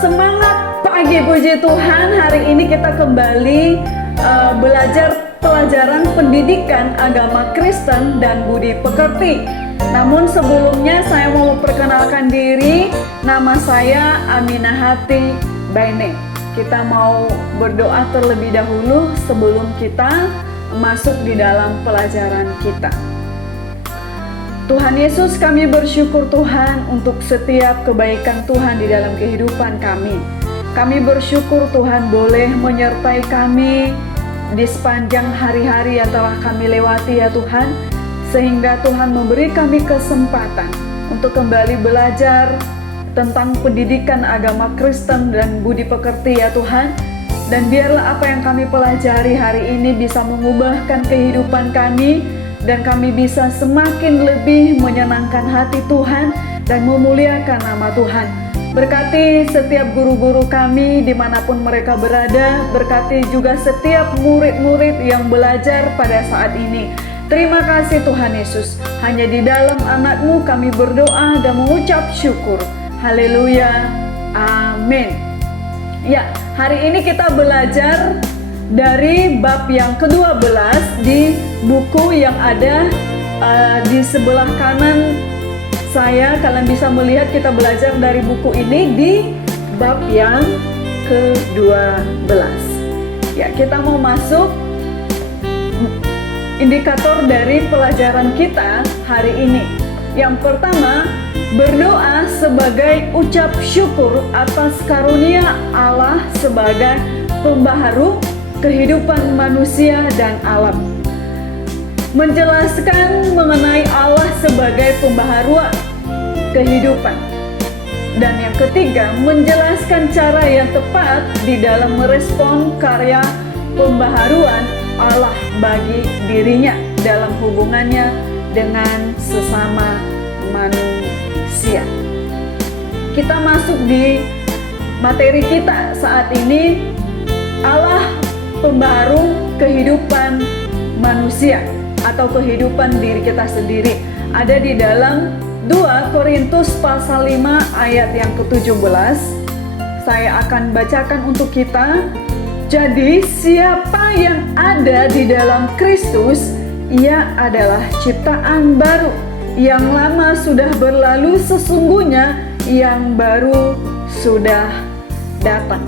Semangat pagi, puji Tuhan. Hari ini kita kembali belajar pelajaran pendidikan agama Kristen dan budi pekerti. Namun sebelumnya saya mau memperkenalkan diri. Nama saya Aminah Hati Baine. Kita mau berdoa terlebih dahulu sebelum kita masuk di dalam pelajaran kita. Tuhan Yesus, kami bersyukur Tuhan untuk setiap kebaikan Tuhan di dalam kehidupan kami. Kami bersyukur Tuhan boleh menyertai kami di sepanjang hari-hari yang telah kami lewati ya Tuhan. Sehingga Tuhan memberi kami kesempatan untuk kembali belajar tentang pendidikan agama Kristen dan budi pekerti ya Tuhan. Dan biarlah apa yang kami pelajari hari ini bisa mengubahkan kehidupan kami, dan kami bisa semakin lebih menyenangkan hati Tuhan dan memuliakan nama Tuhan. Berkati setiap guru-guru kami dimanapun mereka berada. Berkati juga setiap murid-murid yang belajar pada saat ini. Terima kasih Tuhan Yesus. Hanya di dalam anak-Mu kami berdoa dan mengucap syukur. Haleluya. Amin. Ya, hari ini kita belajar dari bab yang ke-12 di buku yang ada di sebelah kanan saya. Kalian bisa melihat kita belajar dari buku ini di bab yang ke-12. Ya, kita mau masuk indikator dari pelajaran kita hari ini. Yang pertama, berdoa sebagai ucap syukur atas karunia Allah sebagai pembaharu kehidupan manusia dan alam. Menjelaskan mengenai Allah sebagai pembaharuan kehidupan. Dan yang ketiga, menjelaskan cara yang tepat di dalam merespon karya pembaharuan Allah bagi dirinya dalam hubungannya dengan sesama manusia. Kita masuk di materi kita saat ini, Allah pembaharu kehidupan manusia atau kehidupan diri kita sendiri. Ada di dalam 2 Korintus pasal 5 ayat yang ke-17. Saya akan bacakan untuk kita. Jadi siapa yang ada di dalam Kristus, ia adalah ciptaan baru. Yang lama sudah berlalu, sesungguhnya yang baru sudah datang.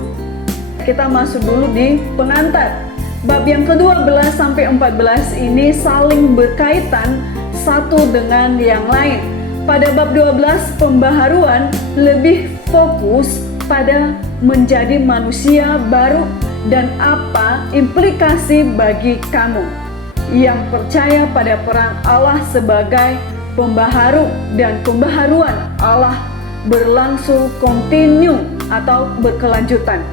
Kita masuk dulu di pengantar. Bab yang ke-12 sampai 14 ini saling berkaitan satu dengan yang lain. Pada bab 12, pembaharuan lebih fokus pada menjadi manusia baru dan apa implikasi bagi kamu yang percaya pada peran Allah sebagai pembaharu, dan pembaharuan Allah berlangsung kontinu atau berkelanjutan.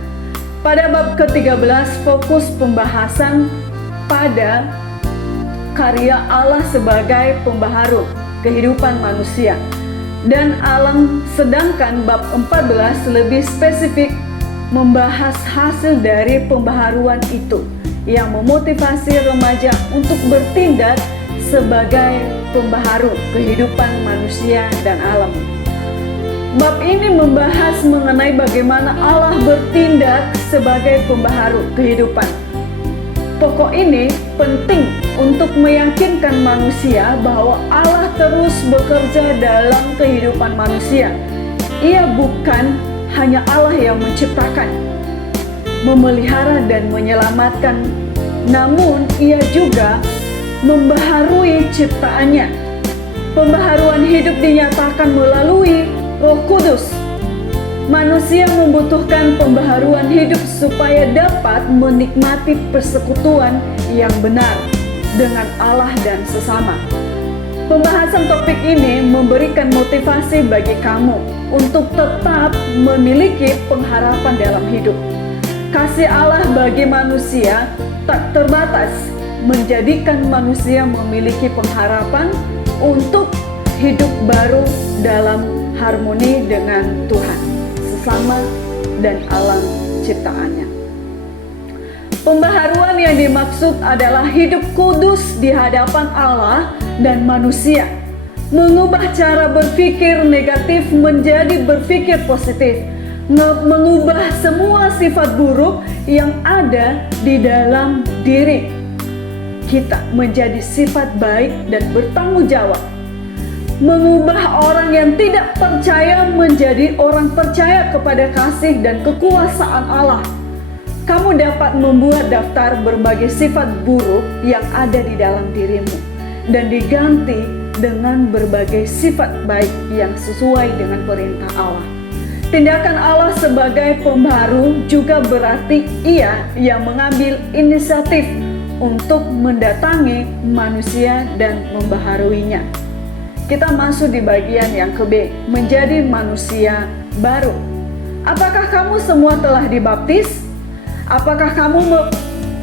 Pada bab ke-13 fokus pembahasan pada karya Allah sebagai pembaharu kehidupan manusia dan alam, sedangkan bab 14 lebih spesifik membahas hasil dari pembaharuan itu yang memotivasi remaja untuk bertindak sebagai pembaharu kehidupan manusia dan alam. Bab ini membahas mengenai bagaimana Allah bertindak sebagai pembaharu kehidupan. Pokok ini penting untuk meyakinkan manusia bahwa Allah terus bekerja dalam kehidupan manusia. Ia bukan hanya Allah yang menciptakan, memelihara dan menyelamatkan, namun Ia juga membaharui ciptaannya. Pembaharuan hidup dinyatakan melalui Roh Kudus. Manusia membutuhkan pembaharuan hidup supaya dapat menikmati persekutuan yang benar dengan Allah dan sesama. Pembahasan topik ini memberikan motivasi bagi kamu untuk tetap memiliki pengharapan dalam hidup. Kasih Allah bagi manusia tak terbatas, menjadikan manusia memiliki pengharapan untuk hidup baru dalam harmoni dengan Tuhan, sesama, dan alam ciptaannya. Pembaharuan yang dimaksud adalah hidup kudus di hadapan Allah dan manusia, mengubah cara berpikir negatif menjadi berpikir positif, mengubah semua sifat buruk yang ada di dalam diri kita menjadi sifat baik dan bertanggung jawab. Mengubah orang yang tidak percaya menjadi orang percaya kepada kasih dan kekuasaan Allah. Kamu dapat membuat daftar berbagai sifat buruk yang ada di dalam dirimu dan diganti dengan berbagai sifat baik yang sesuai dengan perintah Allah. Tindakan Allah sebagai pembaharu juga berarti Ia yang mengambil inisiatif untuk mendatangi manusia dan membaharuinya. Kita masuk di bagian yang ke B, menjadi manusia baru. Apakah kamu semua telah dibaptis? Apakah kamu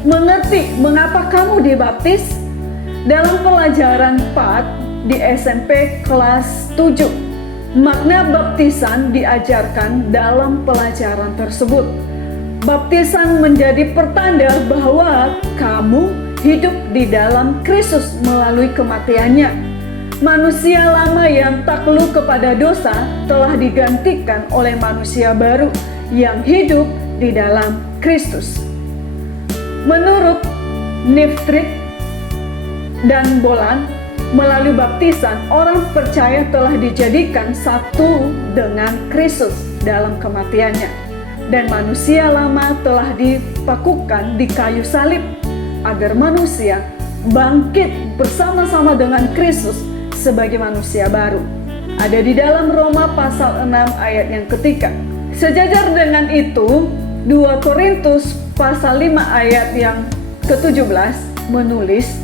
mengerti mengapa kamu dibaptis? Dalam pelajaran 4 di SMP kelas 7, makna baptisan diajarkan dalam pelajaran tersebut. Baptisan menjadi pertanda bahwa kamu hidup di dalam Kristus melalui kematiannya. Manusia lama yang takluk kepada dosa telah digantikan oleh manusia baru yang hidup di dalam Kristus. Menurut Nifrit dan Bolan, melalui baptisan orang percaya telah dijadikan satu dengan Kristus dalam kematiannya, dan manusia lama telah dipakukan di kayu salib agar manusia bangkit bersama-sama dengan Kristus sebagai manusia baru. Ada di dalam Roma pasal 6 ayat yang ketiga. Sejajar dengan itu, 2 Korintus pasal 5 ayat yang ke-17 menulis,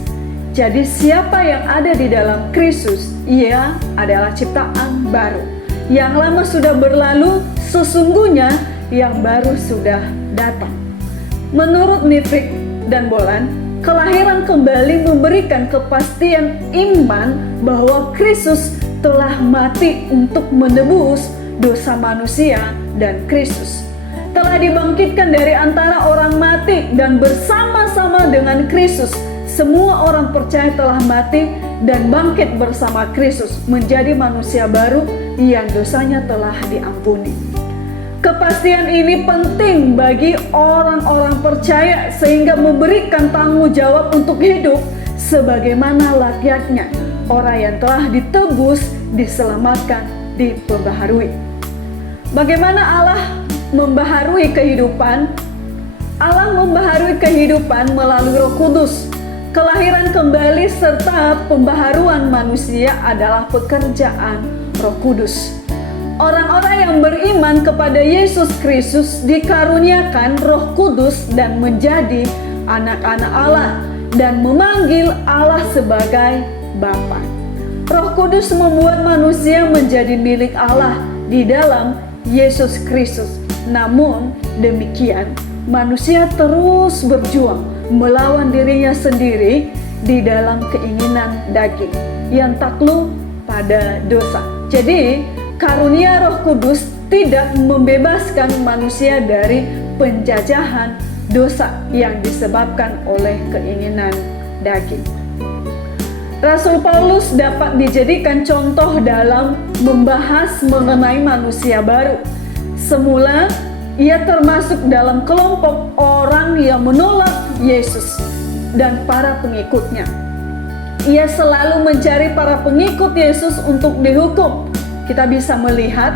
jadi siapa yang ada di dalam Kristus, ia adalah ciptaan baru. Yang lama sudah berlalu, sesungguhnya yang baru sudah datang. Menurut Nifrit dan Bolan, kelahiran kembali memberikan kepastian iman bahwa Kristus telah mati untuk menebus dosa manusia dan Kristus telah dibangkitkan dari antara orang mati, dan bersama-sama dengan Kristus semua orang percaya telah mati dan bangkit bersama Kristus menjadi manusia baru yang dosanya telah diampuni. Kepastian ini penting bagi orang-orang percaya sehingga memberikan tanggung jawab untuk hidup sebagaimana layaknya orang yang telah ditebus, diselamatkan, diperbaharui. Bagaimana Allah membaharui kehidupan? Allah membaharui kehidupan melalui Roh Kudus. Kelahiran kembali serta pembaharuan manusia adalah pekerjaan Roh Kudus. Orang-orang yang beriman kepada Yesus Kristus dikaruniakan Roh Kudus dan menjadi anak-anak Allah dan memanggil Allah sebagai Bapa. Roh Kudus membuat manusia menjadi milik Allah di dalam Yesus Kristus. Namun demikian, manusia terus berjuang melawan dirinya sendiri di dalam keinginan daging yang takluk pada dosa. Jadi, karunia Roh Kudus tidak membebaskan manusia dari penjajahan dosa yang disebabkan oleh keinginan daging. Rasul Paulus dapat dijadikan contoh dalam membahas mengenai manusia baru. Semula, ia termasuk dalam kelompok orang yang menolak Yesus dan para pengikutnya. Ia selalu mencari para pengikut Yesus untuk dihukum. Kita bisa melihat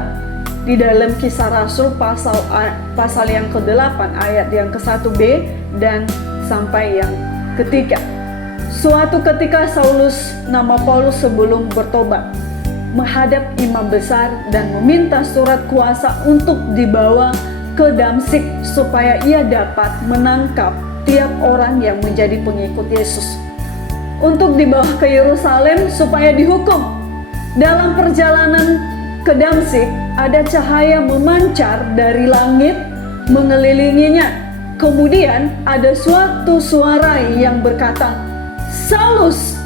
di dalam Kisah Rasul pasal yang ke-8 ayat yang ke-1b dan sampai yang ketiga. Suatu ketika Saulus, nama Paulus, sebelum bertobat, menghadap imam besar dan meminta surat kuasa untuk dibawa ke Damsyik supaya ia dapat menangkap tiap orang yang menjadi pengikut Yesus, untuk dibawa ke Yerusalem supaya dihukum. Dalam perjalanan ke Damsyik, ada cahaya memancar dari langit mengelilinginya. Kemudian ada suatu suara yang berkata, "Saulus,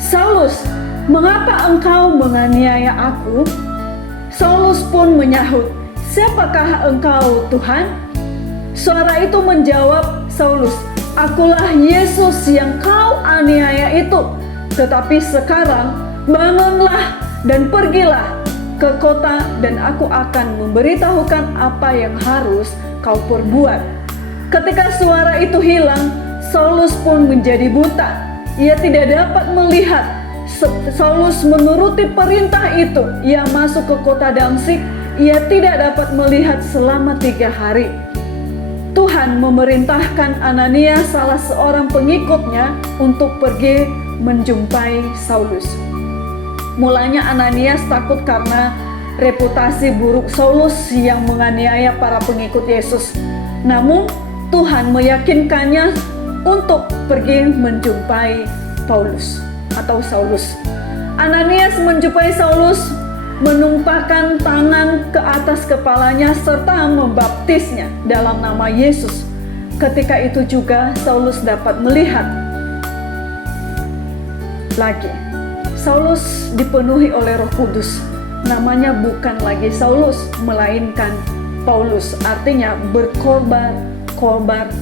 Saulus, mengapa engkau menganiaya aku?" Saulus pun menyahut, "Siapakah engkau, Tuhan?" Suara itu menjawab Saulus, "Akulah Yesus yang kau aniaya itu. Tetapi sekarang bangunlah dan pergilah, ke kota dan aku akan memberitahukan apa yang harus kau perbuat." Ketika suara itu hilang, Saulus pun menjadi buta. Ia tidak dapat melihat. Saulus menuruti perintah itu. Ia masuk ke kota Damsyik. Ia tidak dapat melihat selama 3 hari. Tuhan memerintahkan Ananias, salah seorang pengikutnya, untuk pergi menjumpai Saulus. Mulanya Ananias takut karena reputasi buruk Saulus yang menganiaya para pengikut Yesus. Namun Tuhan meyakinkannya untuk pergi menjumpai Paulus atau Saulus. Ananias menjumpai Saulus, menumpahkan tangan ke atas kepalanya serta membaptisnya dalam nama Yesus. Ketika itu juga Saulus dapat melihat lagi. Saulus dipenuhi oleh Roh Kudus. Namanya bukan lagi Saulus, melainkan Paulus. Artinya berkobar-kobar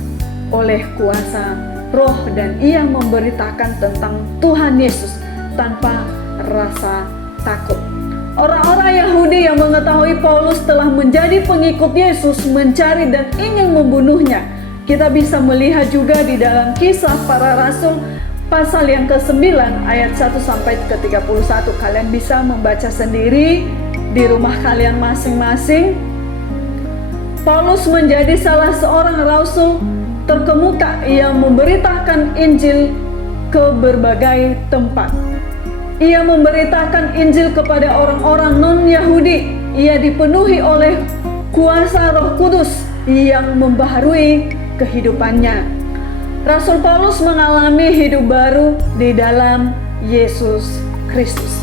oleh kuasa Roh, dan ia memberitakan tentang Tuhan Yesus tanpa rasa takut. Orang-orang Yahudi yang mengetahui Paulus telah menjadi pengikut Yesus mencari dan ingin membunuhnya. Kita bisa melihat juga di dalam Kisah Para Rasul pasal yang ke-9 ayat 1 sampai ke-31. Kalian bisa membaca sendiri di rumah kalian masing-masing. Paulus menjadi salah seorang rasul terkemuka yang memberitakan Injil ke berbagai tempat. Ia memberitakan Injil kepada orang-orang non-Yahudi. Ia dipenuhi oleh kuasa Roh Kudus yang membaharui kehidupannya. Rasul Paulus mengalami hidup baru di dalam Yesus Kristus.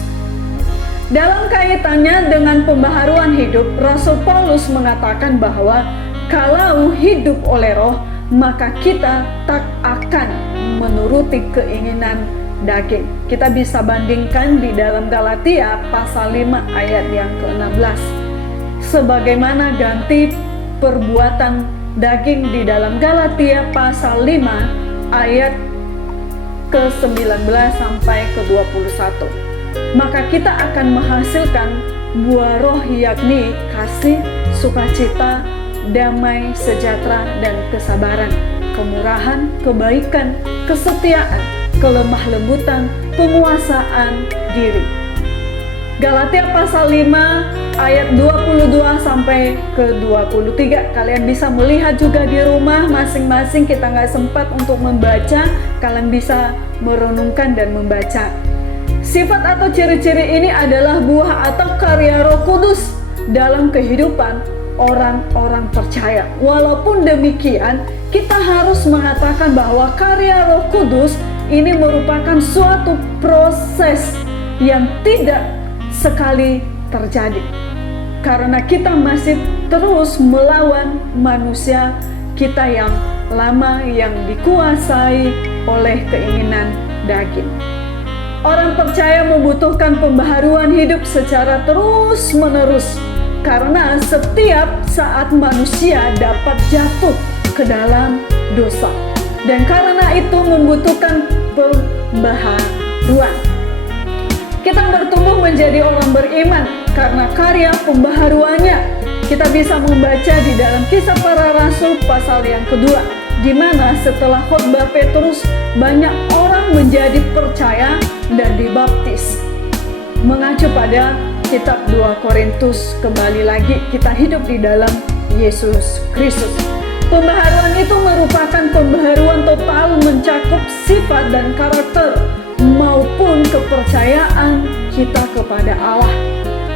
Dalam kaitannya dengan pembaharuan hidup, Rasul Paulus mengatakan bahwa kalau hidup oleh Roh, maka kita tak akan menuruti keinginan daging. Kita bisa bandingkan di dalam Galatia pasal 5 ayat yang ke-16. Sebagaimana ganti perbuatan daging di dalam Galatia pasal 5 ayat ke-19 sampai ke-21. Maka kita akan menghasilkan buah roh, yakni kasih, sukacita, damai, sejahtera, dan kesabaran, kemurahan, kebaikan, kesetiaan, kelemah lembutan, penguasaan diri. Galatia pasal 5 ayat 22 sampai ke 23. Kalian bisa melihat juga di rumah masing-masing. Kita nggak sempat untuk membaca, kalian bisa merenungkan dan membaca. Sifat atau ciri-ciri ini adalah buah atau karya Roh Kudus dalam kehidupan orang-orang percaya. Walaupun demikian, kita harus mengatakan bahwa karya Roh Kudus ini merupakan suatu proses yang tidak sekali terjadi, karena kita masih terus melawan manusia kita yang lama yang dikuasai oleh keinginan daging. Orang percaya membutuhkan pembaharuan hidup secara terus-menerus, karena setiap saat manusia dapat jatuh ke dalam dosa, dan karena itu membutuhkan pembaharuan. Kita bertumbuh menjadi orang beriman karena karya pembaharuannya. Kita bisa membaca di dalam Kisah Para Rasul pasal yang kedua, di mana setelah khotbah Petrus, banyak orang menjadi percaya dan dibaptis. Mengacu pada kitab 2 Korintus, kembali lagi kita hidup di dalam Yesus Kristus. Pembaharuan itu merupakan pembaharuan total, mencakup sifat dan karakter maupun kepercayaan kita kepada Allah.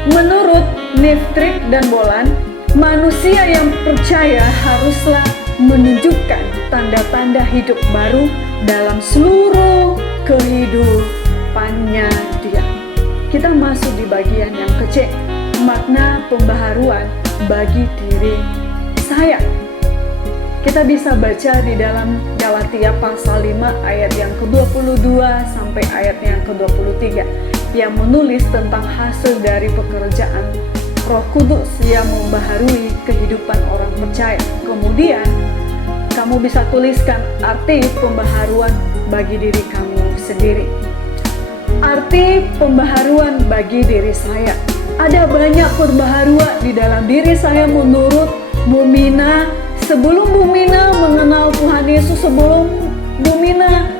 Menurut Niftrick dan Boland, manusia yang percaya haruslah menunjukkan tanda-tanda hidup baru dalam seluruh kehidupannya dia. Kita masuk di bagian yang kecil, makna pembaharuan bagi diri saya. Kita bisa baca di dalam Galatia pasal 5 ayat yang ke-22 sampai ayat yang ke-23 yang menulis tentang hasil dari pekerjaan Roh Kudus yang membaharui kehidupan orang percaya. Kemudian kamu bisa tuliskan arti pembaharuan bagi diri kamu sendiri. Arti pembaharuan bagi diri saya. Ada banyak perbaharuan di dalam diri saya menurut Bu Mina. Sebelum Bu Mina mengenal Tuhan Yesus, sebelum Bu Mina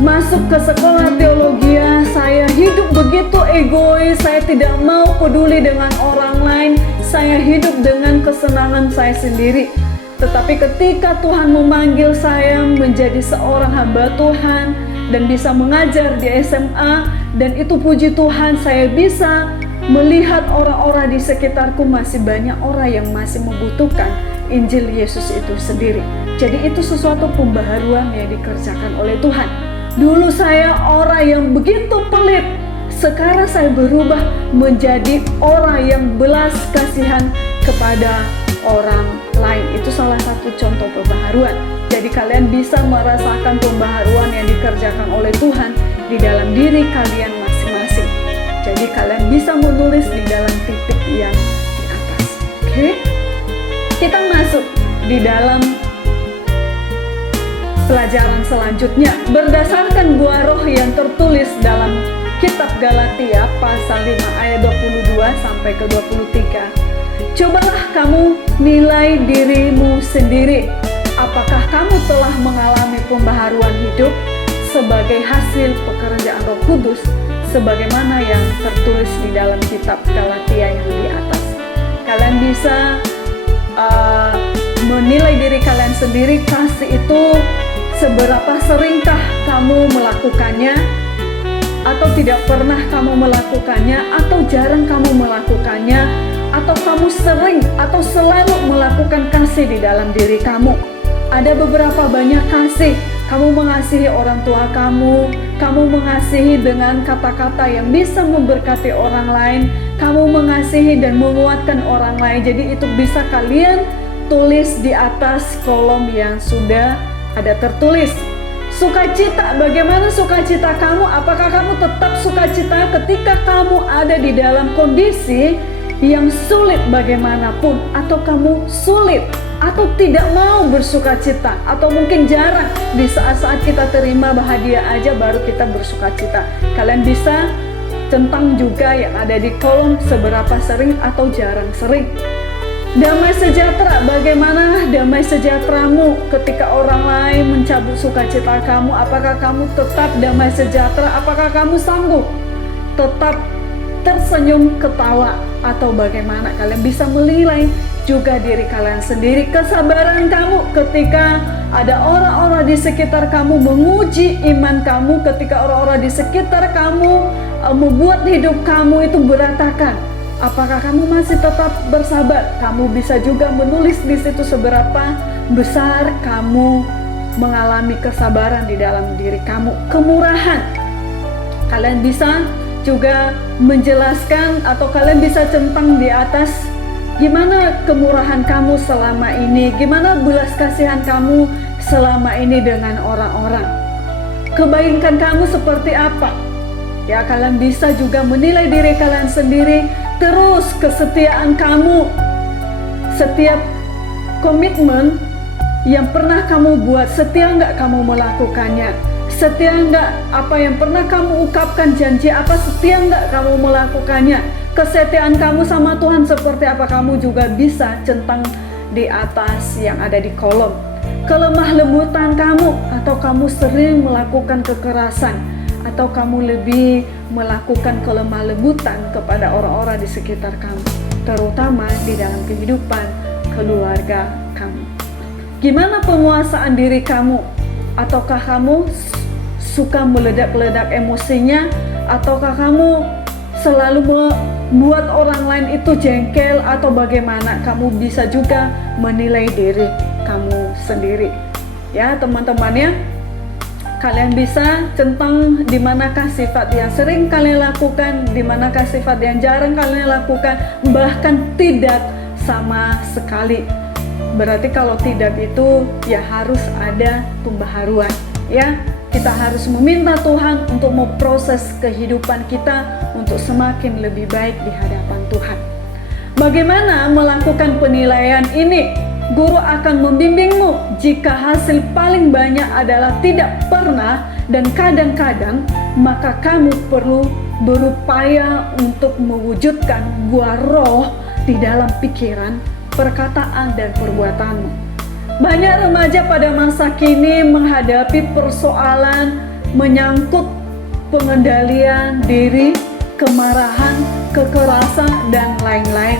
masuk ke sekolah teologi, saya hidup begitu egois. Saya tidak mau peduli dengan orang lain. Saya hidup dengan kesenangan saya sendiri. Tetapi ketika Tuhan memanggil saya menjadi seorang hamba Tuhan dan bisa mengajar di SMA, dan itu puji Tuhan, saya bisa melihat orang-orang di sekitarku, masih banyak orang yang masih membutuhkan Injil Yesus itu sendiri. Jadi itu sesuatu pembaharuan yang dikerjakan oleh Tuhan. Dulu saya orang yang begitu pelit, sekarang saya berubah menjadi orang yang belas kasihan kepada orang lain. Itu salah satu contoh pembaharuan. Jadi kalian bisa merasakan pembaharuan yang dikerjakan oleh Tuhan di dalam diri kalian masing-masing. Jadi kalian bisa menulis di dalam titik yang di atas. Oke? Kita masuk di dalam pelajaran selanjutnya. Berdasarkan buah roh yang tertulis dalam kitab Galatia pasal 5 ayat 22 sampai ke 23. Cobalah kamu nilai dirimu sendiri. Apakah kamu telah mengalami pembaharuan hidup sebagai hasil pekerjaan Roh Kudus, sebagaimana yang tertulis di dalam kitab Galatia yang di atas. Kalian bisa menilai diri kalian sendiri. Kasih itu seberapa seringkah kamu melakukannya, atau tidak pernah kamu melakukannya, atau jarang kamu melakukannya, atau kamu sering atau selalu melakukan kasih di dalam diri kamu. Ada beberapa banyak kasih. Kamu mengasihi orang tua kamu mengasihi dengan kata-kata yang bisa memberkati orang lain, kamu mengasihi dan menguatkan orang lain. Jadi itu bisa kalian tulis di atas kolom yang sudah ada tertulis. Sukacita, bagaimana sukacita kamu? Apakah kamu tetap sukacita ketika kamu ada di dalam kondisi yang sulit bagaimanapun, atau kamu sulit atau tidak mau bersukacita, atau mungkin jarang di saat-saat kita terima bahagia aja baru kita bersukacita? Kalian bisa centang juga yang ada di kolom seberapa sering atau jarang sering. Damai sejahtera, bagaimana damai sejahteramu ketika orang lain mencabut sukacita kamu? Apakah kamu tetap damai sejahtera? Apakah kamu sanggup tetap tersenyum ketawa, atau bagaimana? Kalian bisa menilai juga diri kalian sendiri. Kesabaran kamu ketika ada orang-orang di sekitar kamu menguji iman kamu, ketika orang-orang di sekitar kamu membuat hidup kamu itu berantakan, apakah kamu masih tetap bersabar? Kamu bisa juga menulis di situ seberapa besar kamu mengalami kesabaran di dalam diri kamu. Kemurahan, kalian bisa juga menjelaskan, atau kalian bisa centang di atas gimana kemurahan kamu selama ini, gimana belas kasihan kamu selama ini dengan orang-orang. Kebaikan kamu seperti apa? Ya, kalian bisa juga menilai diri kalian sendiri. Terus kesetiaan kamu, setiap komitmen yang pernah kamu buat, setia nggak kamu melakukannya? Setia nggak apa yang pernah kamu ungkapkan janji apa, setia nggak kamu melakukannya? Kesetiaan kamu sama Tuhan seperti apa? Kamu juga bisa centang di atas yang ada di kolom. Kelemah lembutan kamu, atau kamu sering melakukan kekerasan, atau kamu lebih melakukan kelemah lembutan kepada orang-orang di sekitar kamu, terutama di dalam kehidupan keluarga kamu. Gimana penguasaan diri kamu? Ataukah kamu suka meledak-ledak emosinya, ataukah kamu selalu membuat orang lain itu jengkel, atau bagaimana? Kamu bisa juga menilai diri kamu sendiri. Ya teman-teman ya, kalian bisa centang di manakah sifat yang sering kalian lakukan, di manakah sifat yang jarang kalian lakukan, bahkan tidak sama sekali. Berarti kalau tidak itu ya harus ada pembaharuan ya. Kita harus meminta Tuhan untuk memproses kehidupan kita untuk semakin lebih baik di hadapan Tuhan. Bagaimana melakukan penilaian ini? Guru akan membimbingmu. Jika hasil paling banyak adalah tidak pernah dan kadang-kadang, maka kamu perlu berupaya untuk mewujudkan buah roh di dalam pikiran, perkataan, dan perbuatanmu. Banyak remaja pada masa kini menghadapi persoalan menyangkut pengendalian diri, kemarahan, kekerasan, dan lain-lain.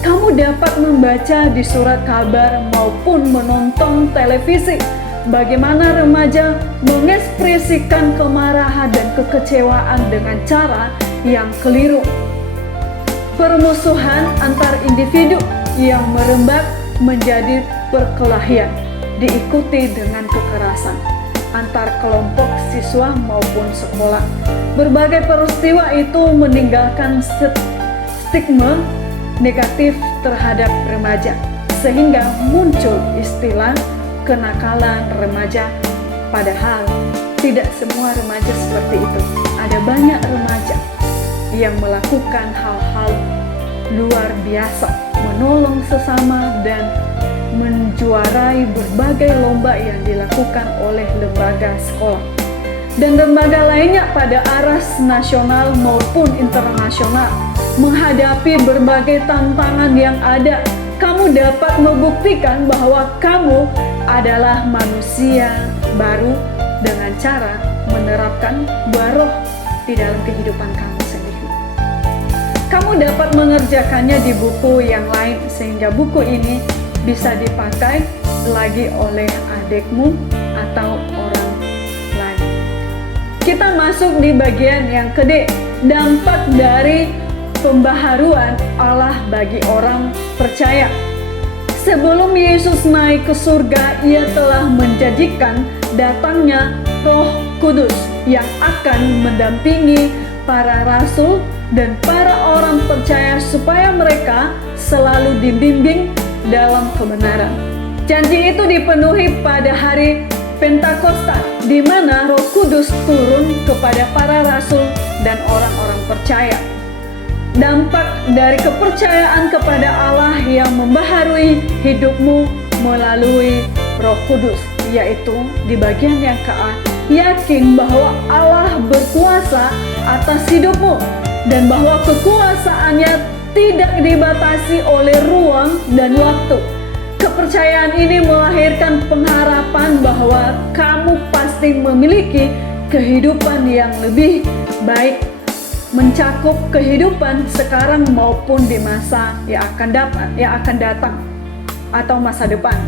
Kamu dapat membaca di surat kabar maupun menonton televisi bagaimana remaja mengekspresikan kemarahan dan kekecewaan dengan cara yang keliru. Permusuhan antar individu yang merembet menjadi perkelahian diikuti dengan kekerasan antar kelompok siswa maupun sekolah. Berbagai peristiwa itu meninggalkan stigma negatif terhadap remaja, sehingga muncul istilah kenakalan remaja. Padahal tidak semua remaja seperti itu. Ada banyak remaja yang melakukan hal-hal luar biasa, menolong sesama dan menjuarai berbagai lomba yang dilakukan oleh lembaga sekolah dan lembaga lainnya pada aras nasional maupun internasional. Menghadapi berbagai tantangan yang ada, kamu dapat membuktikan bahwa kamu adalah manusia baru dengan cara menerapkan buah roh di dalam kehidupan kamu sendiri. Kamu dapat mengerjakannya di buku yang lain sehingga buku ini bisa dipakai lagi oleh adikmu atau orang lain. Kita masuk di bagian yang kedua, dampak dari pembaharuan Allah bagi orang percaya. Sebelum Yesus naik ke surga, Ia telah menjanjikan datangnya Roh Kudus yang akan mendampingi para rasul dan para orang percaya supaya mereka selalu dibimbing dalam kebenaran. Janji itu dipenuhi pada hari Pentakosta, di mana Roh Kudus turun kepada para rasul dan orang-orang percaya. Dampak dari kepercayaan kepada Allah yang membaharui hidupmu melalui Roh Kudus, yaitu di bagian yang ke-A, yakin bahwa Allah berkuasa atas hidupmu dan bahwa kekuasaannya tidak dibatasi oleh ruang dan waktu. Kepercayaan ini melahirkan pengharapan bahwa kamu pasti memiliki kehidupan yang lebih baik, mencakup kehidupan sekarang maupun di masa yang akan datang atau masa depan.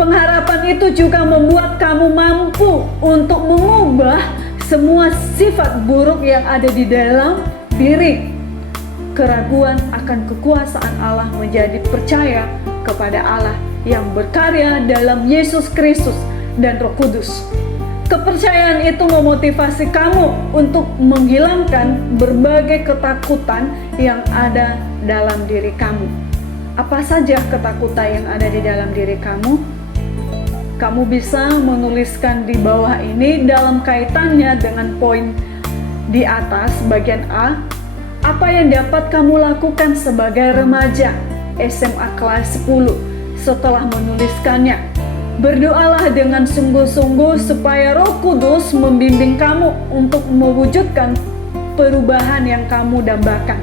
Pengharapan itu juga membuat kamu mampu untuk mengubah semua sifat buruk yang ada di dalam diri. Keraguan akan kekuasaan Allah menjadi percaya kepada Allah yang berkarya dalam Yesus Kristus dan Roh Kudus. Kepercayaan itu memotivasi kamu untuk menghilangkan berbagai ketakutan yang ada dalam diri kamu. Apa saja ketakutan yang ada di dalam diri kamu? Kamu bisa menuliskan di bawah ini dalam kaitannya dengan poin di atas bagian A. Apa yang dapat kamu lakukan sebagai remaja SMA kelas 10 setelah menuliskannya? Berdoalah dengan sungguh-sungguh supaya Roh Kudus membimbing kamu untuk mewujudkan perubahan yang kamu dambakan,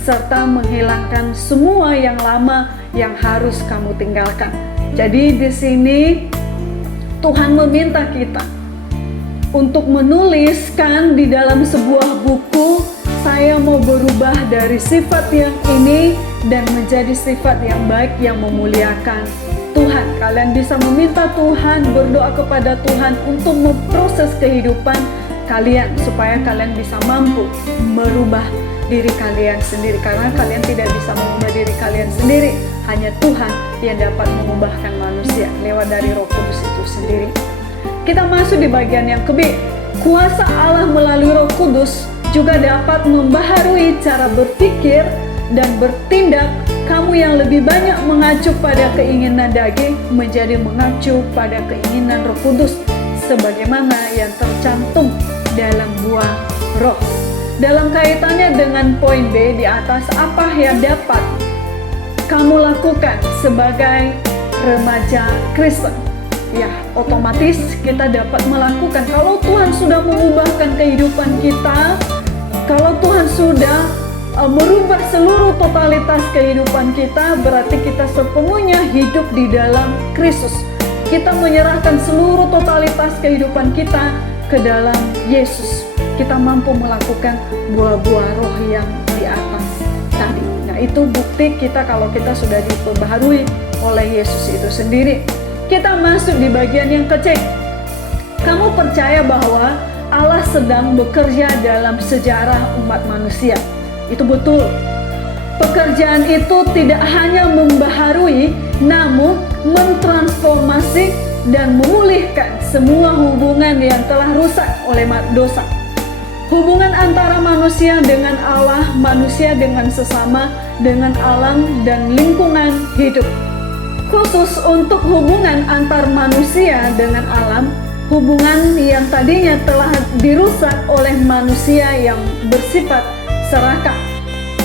serta menghilangkan semua yang lama yang harus kamu tinggalkan. Jadi di sini Tuhan meminta kita untuk menuliskan di dalam sebuah buku, saya mau berubah dari sifat yang ini dan menjadi sifat yang baik yang memuliakan Tuhan. Kalian bisa meminta Tuhan, berdoa kepada Tuhan untuk memproses kehidupan kalian supaya kalian bisa mampu merubah diri kalian sendiri, karena kalian tidak bisa mengubah diri kalian sendiri. Hanya Tuhan yang dapat mengubahkan manusia lewat dari Roh Kudus itu sendiri. Kita masuk di bagian yang ke-B. Kuasa Allah melalui Roh Kudus juga dapat membaharui cara berpikir dan bertindak kamu yang lebih banyak mengacu pada keinginan daging menjadi mengacu pada keinginan Roh Kudus sebagaimana yang tercantum dalam buah roh. Dalam kaitannya dengan poin B di atas, apa yang dapat kamu lakukan sebagai remaja Kristen? Ya, otomatis kita dapat melakukan. Kalau Tuhan sudah mengubahkan kehidupan kita, Kalau Tuhan sudah merubah seluruh totalitas kehidupan kita, berarti kita sepenuhnya hidup di dalam Kristus. Kita menyerahkan seluruh totalitas kehidupan kita ke dalam Yesus. Kita mampu melakukan buah-buah roh yang di atas tadi. Nah, itu bukti kita kalau kita sudah diperbaharui oleh Yesus itu sendiri. Kita masuk di bagian yang kecil. Kamu percaya bahwa Allah sedang bekerja dalam sejarah umat manusia? Itu betul. Pekerjaan itu tidak hanya membaharui, namun mentransformasi dan memulihkan semua hubungan yang telah rusak oleh dosa. Hubungan antara manusia dengan Allah, manusia dengan sesama, dengan alam dan lingkungan hidup. Khusus untuk hubungan antar manusia dengan alam, hubungan yang tadinya telah dirusak oleh manusia yang bersifat serakah,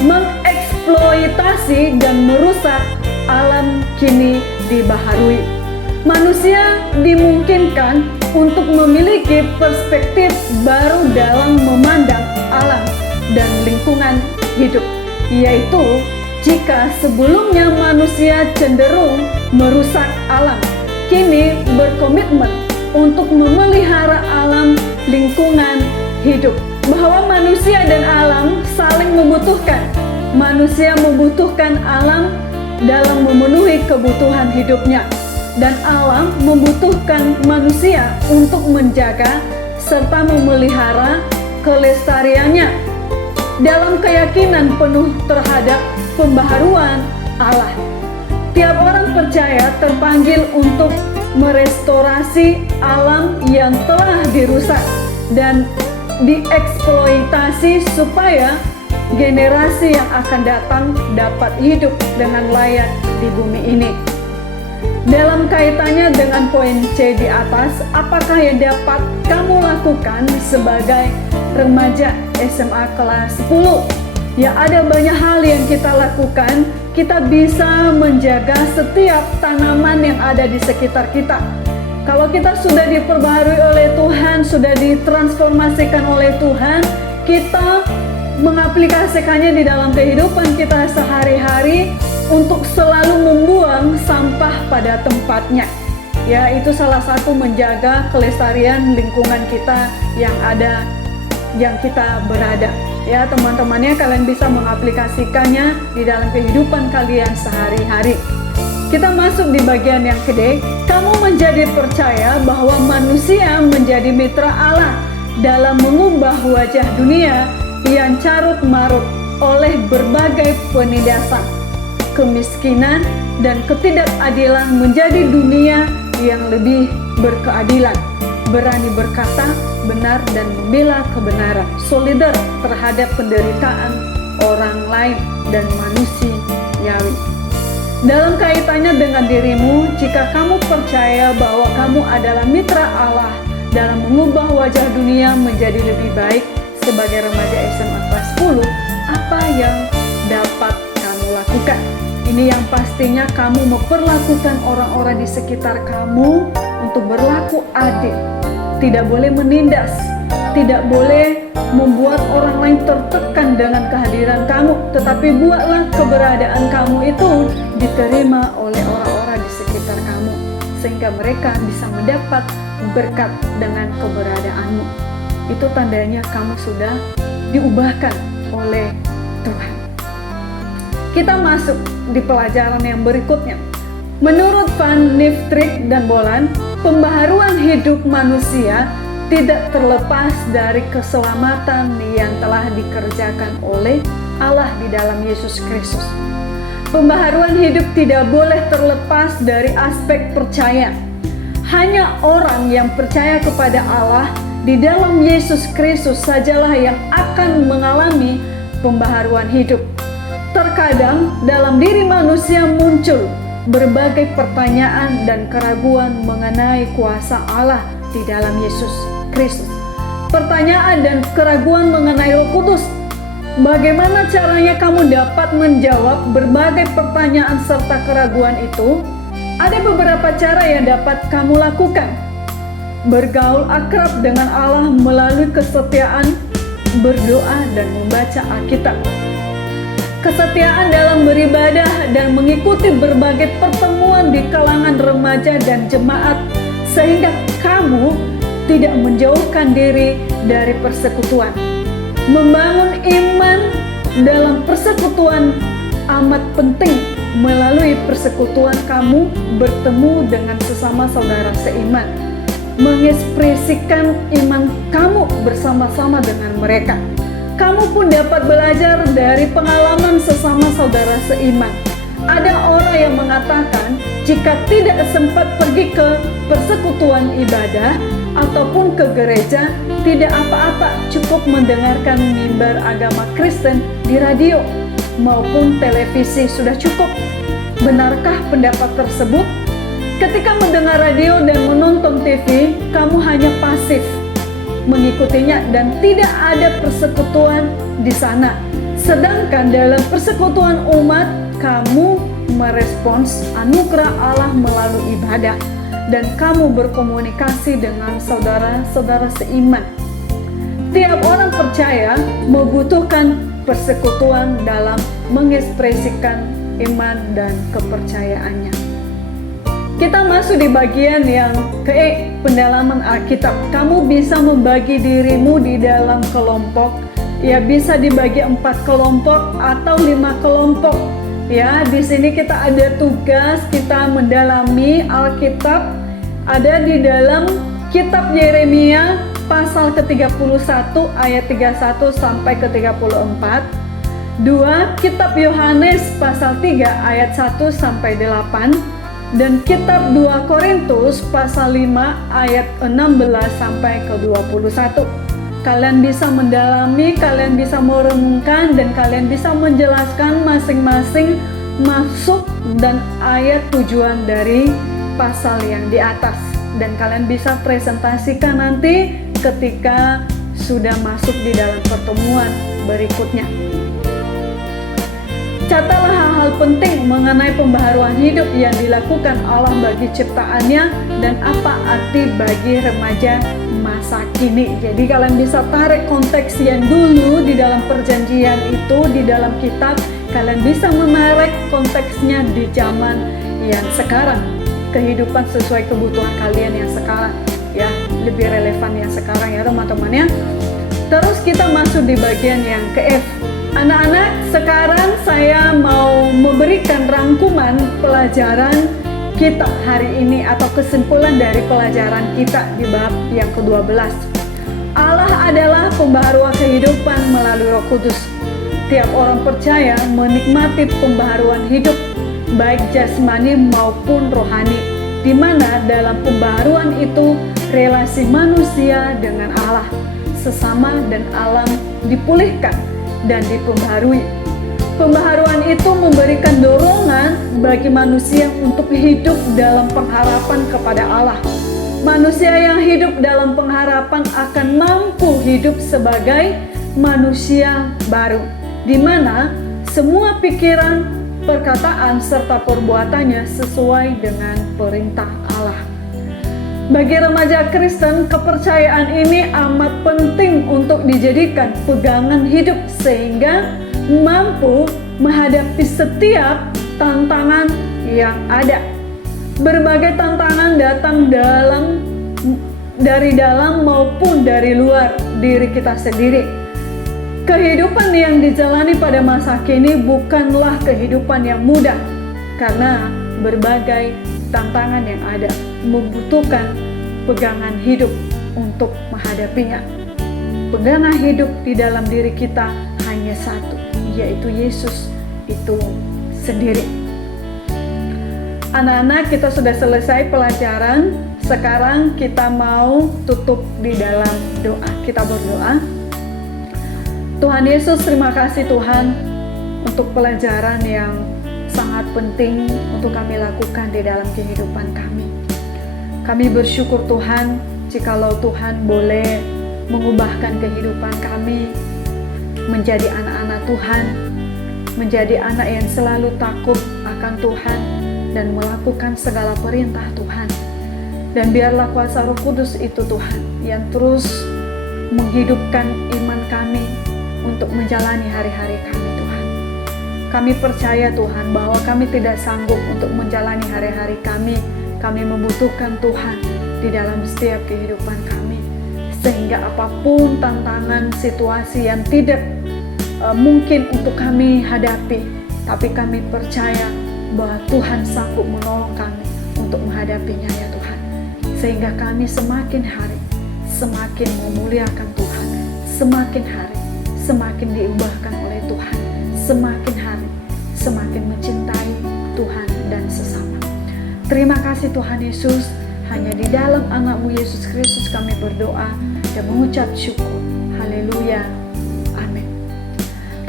mengeksploitasi dan merusak alam kini dibaharui. Manusia dimungkinkan untuk memiliki perspektif baru dalam memandang alam dan lingkungan hidup, yaitu jika sebelumnya manusia cenderung merusak alam, kini berkomitmen untuk memelihara alam lingkungan hidup. Bahwa manusia dan alam saling membutuhkan. Manusia membutuhkan alam dalam memenuhi kebutuhan hidupnya, dan alam membutuhkan manusia untuk menjaga serta memelihara kelestariannya dalam keyakinan penuh terhadap pembaharuan Allah. Tiap orang percaya terpanggil untuk merestorasi alam yang telah dirusak dan dieksploitasi supaya generasi yang akan datang dapat hidup dengan layak di bumi ini. Dalam kaitannya dengan poin C di atas, apakah yang dapat kamu lakukan sebagai remaja SMA kelas 10? Ya, ada banyak hal yang kita lakukan. Kita bisa menjaga setiap tanaman yang ada di sekitar kita. Kalau kita sudah diperbaharui oleh Tuhan, sudah ditransformasikan oleh Tuhan, kita mengaplikasikannya di dalam kehidupan kita sehari-hari untuk selalu membuang sampah pada tempatnya. Ya, itu salah satu menjaga kelestarian lingkungan kita yang ada, yang kita berada. Ya, teman-temannya, kalian bisa mengaplikasikannya di dalam kehidupan kalian sehari-hari. Kita masuk di bagian yang kedua. Kamu menjadi percaya bahwa manusia menjadi mitra Allah dalam mengubah wajah dunia yang carut marut oleh berbagai penindasan, kemiskinan, dan ketidakadilan menjadi dunia yang lebih berkeadilan, berani berkata benar dan membela kebenaran, solidar terhadap penderitaan orang lain dan manusiawi. Dalam kaitannya dengan dirimu, jika kamu percaya bahwa kamu adalah mitra Allah dalam mengubah wajah dunia menjadi lebih baik sebagai remaja SMA kelas 10, apa yang dapat kamu lakukan? Ini yang pastinya kamu memperlakukan orang-orang di sekitar kamu untuk berlaku adil. Tidak boleh menindas, tidak boleh membuat orang lain tertekan dengan kehadiran kamu, tetapi buatlah keberadaan kamu itu diterima oleh orang-orang di sekitar kamu, sehingga mereka bisa mendapat berkat dengan keberadaanmu. Itu tandanya kamu sudah diubahkan oleh Tuhan. Kita masuk di pelajaran yang berikutnya. Menurut Van Niftrick dan Boland, pembaharuan hidup manusia tidak terlepas dari keselamatan yang telah dikerjakan oleh Allah di dalam Yesus Kristus. Pembaharuan hidup tidak boleh terlepas dari aspek percaya. Hanya orang yang percaya kepada Allah di dalam Yesus Kristus sajalah yang akan mengalami pembaharuan hidup. Terkadang dalam diri manusia muncul berbagai pertanyaan dan keraguan mengenai kuasa Allah di dalam Yesus Kristus. Pertanyaan dan keraguan mengenai Roh Kudus. Bagaimana caranya kamu dapat menjawab berbagai pertanyaan serta keraguan itu? Ada beberapa cara yang dapat kamu lakukan. Bergaul akrab dengan Allah melalui kesetiaan, berdoa dan membaca Alkitab. Kesetiaan dalam beribadah dan mengikuti berbagai pertemuan di kalangan remaja dan jemaat, sehingga kamu tidak menjauhkan diri dari persekutuan. Membangun iman dalam persekutuan amat penting. Melalui persekutuan kamu bertemu dengan sesama saudara seiman, mengekspresikan iman kamu bersama-sama dengan mereka. Kamu pun dapat belajar dari pengalaman sesama saudara seiman. Ada orang yang mengatakan jika tidak sempat pergi ke persekutuan ibadah ataupun ke gereja, tidak apa-apa, cukup mendengarkan mimbar agama Kristen di radio maupun televisi sudah cukup. Benarkah pendapat tersebut? Ketika mendengar radio dan menonton TV, kamu hanya pasif mengikutinya dan tidak ada persekutuan di sana. Sedangkan dalam persekutuan umat, kamu merespons anugerah Allah melalui ibadah dan kamu berkomunikasi dengan saudara-saudara seiman. Tiap orang percaya membutuhkan persekutuan dalam mengekspresikan iman dan kepercayaannya. Kita masuk di bagian yang pendalaman Alkitab. Kamu bisa membagi dirimu di dalam kelompok, ya bisa dibagi 4 kelompok atau 5 kelompok. Ya, di sini kita ada tugas kita mendalami Alkitab. Ada di dalam kitab Yeremia pasal ke-31 ayat 31 sampai ke-34. 2. Kitab Yohanes pasal 3 ayat 1 sampai 8. Dan kitab 2 Korintus pasal 5 ayat 16 sampai ke-21. Kalian bisa mendalami, kalian bisa merenungkan, dan kalian bisa menjelaskan masing-masing maksud dan ayat tujuan dari pasal yang di atas. Dan kalian bisa presentasikan nanti ketika sudah masuk di dalam pertemuan berikutnya. Catatlah hal-hal penting mengenai pembaharuan hidup yang dilakukan Allah bagi ciptaannya dan apa arti bagi remaja masa kini. Jadi kalian bisa tarik konteks yang dulu di dalam perjanjian itu di dalam kitab, kalian bisa menarik konteksnya di zaman yang sekarang, kehidupan sesuai kebutuhan kalian yang sekarang, ya lebih relevan yang sekarang ya teman-teman ya. Terus kita masuk di bagian yang ke F. Anak-anak, sekarang saya mau memberikan rangkuman pelajaran kita hari ini atau kesimpulan dari pelajaran kita di bab yang ke-12. Allah adalah pembaharua kehidupan melalui Roh Kudus. Tiap orang percaya menikmati pembaharuan hidup baik jasmani maupun rohani, di mana dalam pembaharuan itu relasi manusia dengan Allah, sesama dan alam dipulihkan dan diperbaharui. Pembaharuan itu memberikan dorongan bagi manusia untuk hidup dalam pengharapan kepada Allah. Manusia yang hidup dalam pengharapan akan mampu hidup sebagai manusia baru, di mana semua pikiran, perkataan, serta perbuatannya sesuai dengan perintah Allah. Bagi remaja Kristen, kepercayaan ini amat penting untuk dijadikan pegangan hidup sehingga mampu menghadapi setiap tantangan yang ada. Berbagai tantangan datang dari dalam maupun dari luar diri kita sendiri. Kehidupan yang dijalani pada masa kini bukanlah kehidupan yang mudah, karena berbagai tantangan yang ada membutuhkan pegangan hidup untuk menghadapinya. Pegangan hidup di dalam diri kita hanya satu, yaitu Yesus itu sendiri. Anak-anak, kita sudah selesai pelajaran. Sekarang kita mau tutup di dalam doa. Kita berdoa. Tuhan Yesus, terima kasih Tuhan untuk pelajaran yang sangat penting untuk kami lakukan di dalam kehidupan kami. Kami bersyukur Tuhan, jikalau Tuhan boleh mengubahkan kehidupan kami menjadi anak-anak Tuhan, menjadi anak yang selalu takut akan Tuhan dan melakukan segala perintah Tuhan. Dan biarlah kuasa Roh Kudus itu Tuhan yang terus menghidupkan iman kami untuk menjalani hari-hari kami Tuhan. Kami percaya Tuhan bahwa kami tidak sanggup untuk menjalani hari-hari kami. Kami membutuhkan Tuhan di dalam setiap kehidupan kami. Sehingga apapun tantangan situasi yang tidak mungkin untuk kami hadapi, tapi kami percaya bahwa Tuhan sanggup menolong kami untuk menghadapinya ya Tuhan. Sehingga kami semakin hari semakin memuliakan Tuhan, semakin hari semakin diubahkan oleh Tuhan, semakin hari semakin mencintai Tuhan dan sesama. Terima kasih Tuhan Yesus, hanya di dalam anak-Mu Yesus Kristus kami berdoa dan mengucap syukur. Haleluya. Amin.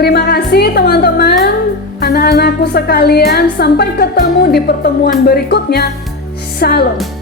Terima kasih teman-teman, anak-anakku sekalian. Sampai ketemu di pertemuan berikutnya. Shalom.